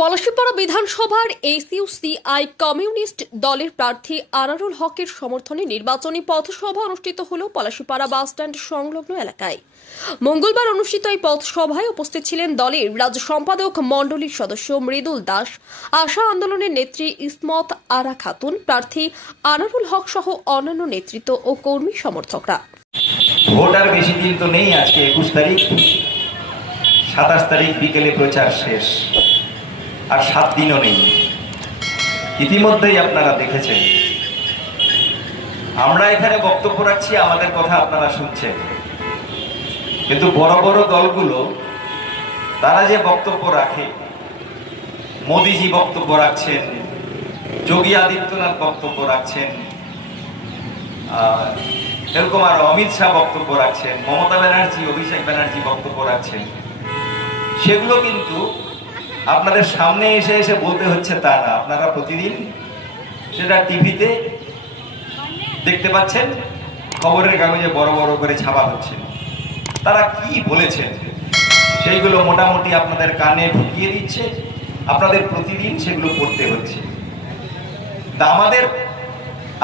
পলাশীপাড়া বিধানসভার এসইউসিআই কমিউনিস্ট দলের প্রার্থী আনারুল হকের সমর্থনে নির্বাচনী পথসভা অনুষ্ঠিত হল পলাশীপাড়া বাসস্ট্যান্ড সংলগ্ন এলাকায়। মঙ্গলবার অনুষ্ঠিত এই পথসভায় উপস্থিত ছিলেন দলের রাজ্য সম্পাদক মণ্ডলীর সদস্য মৃদুল দাস, আশা আন্দোলনের নেত্রী ইসমত আরা খাতুন, প্রার্থী আনারুল হক সহ অন্যান্য নেতৃত্ব ও কর্মী সমর্থকরা। ভোট আর বেশি দিন তো নেই, আজকে 21 তারিখ, 27 তারিখ বিকেলে প্রচার শেষ, আর 7 দিনও নেই। ইতিমধ্যেই আপনারা দেখেছেন আমরা এখানে বক্তব্য রাখছি, আমাদের কথা আপনারা শুনছেন, কিন্তু বড় বড় দলগুলো তারা যে বক্তব্য রাখে, মোদিজি বক্তব্য রাখছেন, যোগী আদিত্যনাথ বক্তব্য রাখছেন, এরকম আর অমিত শাহ বক্তব্য রাখছেন, মমতা ব্যানার্জি, অভিষেক ব্যানার্জি বক্তব্য রাখছেন, সেগুলো কিন্তু আপনাদের সামনে এসে এসে বলতে হচ্ছে তা না। আপনারা প্রতিদিন সেটা টিভিতে দেখতে পাচ্ছেন, খবরের কাগজে বড় বড় করে ছাপা হচ্ছে। তারা কি বলেছেন সেইগুলো মোটামুটি আপনাদের কানে ঢুকিয়ে দিচ্ছে, আপনাদের প্রতিদিন সেগুলো পড়তে হচ্ছে। তা আমাদের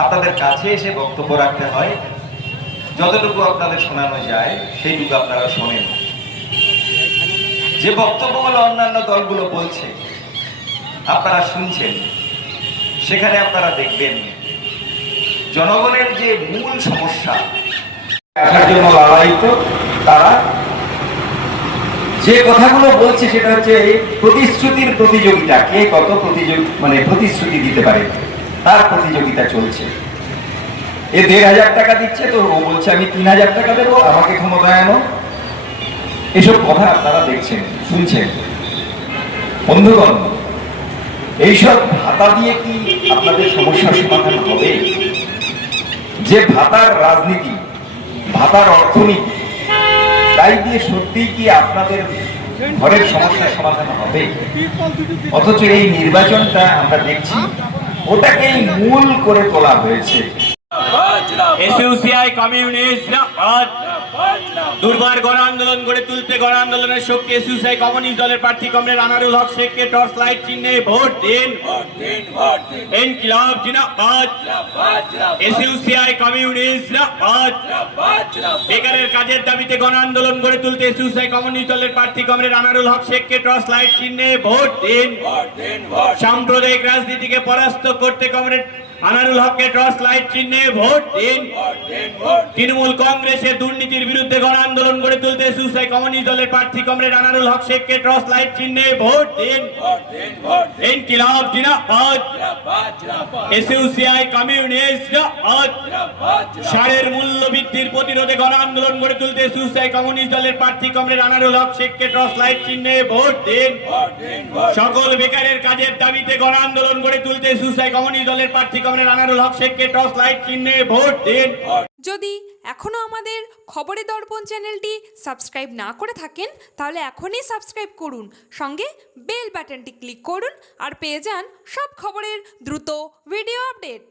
আপনাদের কাছে এসে বক্তব্য রাখতে হয়, যতটুকু আপনাদের শোনানো যায় সেইটুকু আপনারা শোনেন। যে বক্তব্যগুলো অন্যান্য দলগুলো বলছে আপনারা শুনছেন, সেখানে আপনারা দেখবেন জনগণের যে মূল সমস্যা আসার জন্য লালায়িত, তারা যে কথাগুলো বলছে সেটা হচ্ছে প্রতিশ্রুতির প্রতিযোগিতা, কে কত প্রতিশ্রুতি দিতে পারে তার প্রতিযোগিতা চলছে। ১,৫০০ টাকা দিচ্ছে তো ও বলছে আমি ৩,০০০ টাকা দেবো, আমাকে ক্ষমতায় আনো। এসব কথা আপনারা দেখছেন, শুনছেন। বন্ধুগণ, এইসব ভাতা দিয়ে কি আপনাদের সমস্যার সমাধান হবে? যে ভাতার রাজনীতি, ভাতার অর্থনীতি, তাই দিয়ে সত্যিই কি আপনাদের ঘরের সমস্যার সমাধান হবে? অথচ এই নির্বাচনটা আমরা দেখছি ওটাকেই মূল করে তোলা হয়েছে। এসইউসিআই কমিউনিস্ট দুর্বার গণ আন্দোলন গড়ে তুলতে গণ আন্দোলনের শক্তি এসইউসিআই কমিউনিস্ট দলের প্রার্থী কমরেড আনারুল হক শেখকে টর্চ লাইট চিহ্নে ভোট দিন। ইনকিলাব জিন্দাবাদ, এসইউসিআই কমিউনিস্ট জিন্দাবাদ। বেকারের কাজের দাবিতে গণ আন্দোলন গড়ে তুলতে এসইউসিআই কমিউনিস্ট দলের প্রার্থী কমরেড আনারুল হক শেখকে টর্চ লাইট চিহ্নে ভোট দিন। সাম্প্রদায়িক রাজনীতিকে পরাস্ত করতে কমরেড আনারুল হককে টর্চ লাইট চিহ্নে ভোট দিন। তৃণমূল কংগ্রেসের দুর্নীতির বিরুদ্ধে গণ আন্দোলন গড়ে তুলতে এসইউসিআই কমিউনিস্ট দলের প্রার্থী কমরেড আনারুল হক শেখকে টর্চ লাইট চিহ্নে ভোট দিন। ইনকিলাব জিন্দাবাদ, এসইউসিআই কমিউনিস্ট জিন্দাবাদ। সারের মূল্য বৃদ্ধির প্রতিরোধে গণ আন্দোলন গড়ে তুলতে এসইউসিআই কমিউনিস্ট দলের প্রার্থী কমরেড আনারুল হক শেখকে টর্চ লাইট চিহ্নে ভোট দিন। সকল বেকারের কাজের দাবিতে গণ আন্দোলন গড়ে তুলতে এসইউসিআই কমিউনিস্ট দলের প্রার্থী কমরেড আনারুল হক শেখকে টর্চ লাইট চিহ্নে ভোট দিন। যদি এখনও আমাদের খবরের দর্পণ চ্যানেলটি সাবস্ক্রাইব না করে থাকেন তাহলে এখনই সাবস্ক্রাইব করুন, সঙ্গে বেল বাটনটি ক্লিক করুন আর পেয়ে যান সব খবরের দ্রুত ভিডিও আপডেট।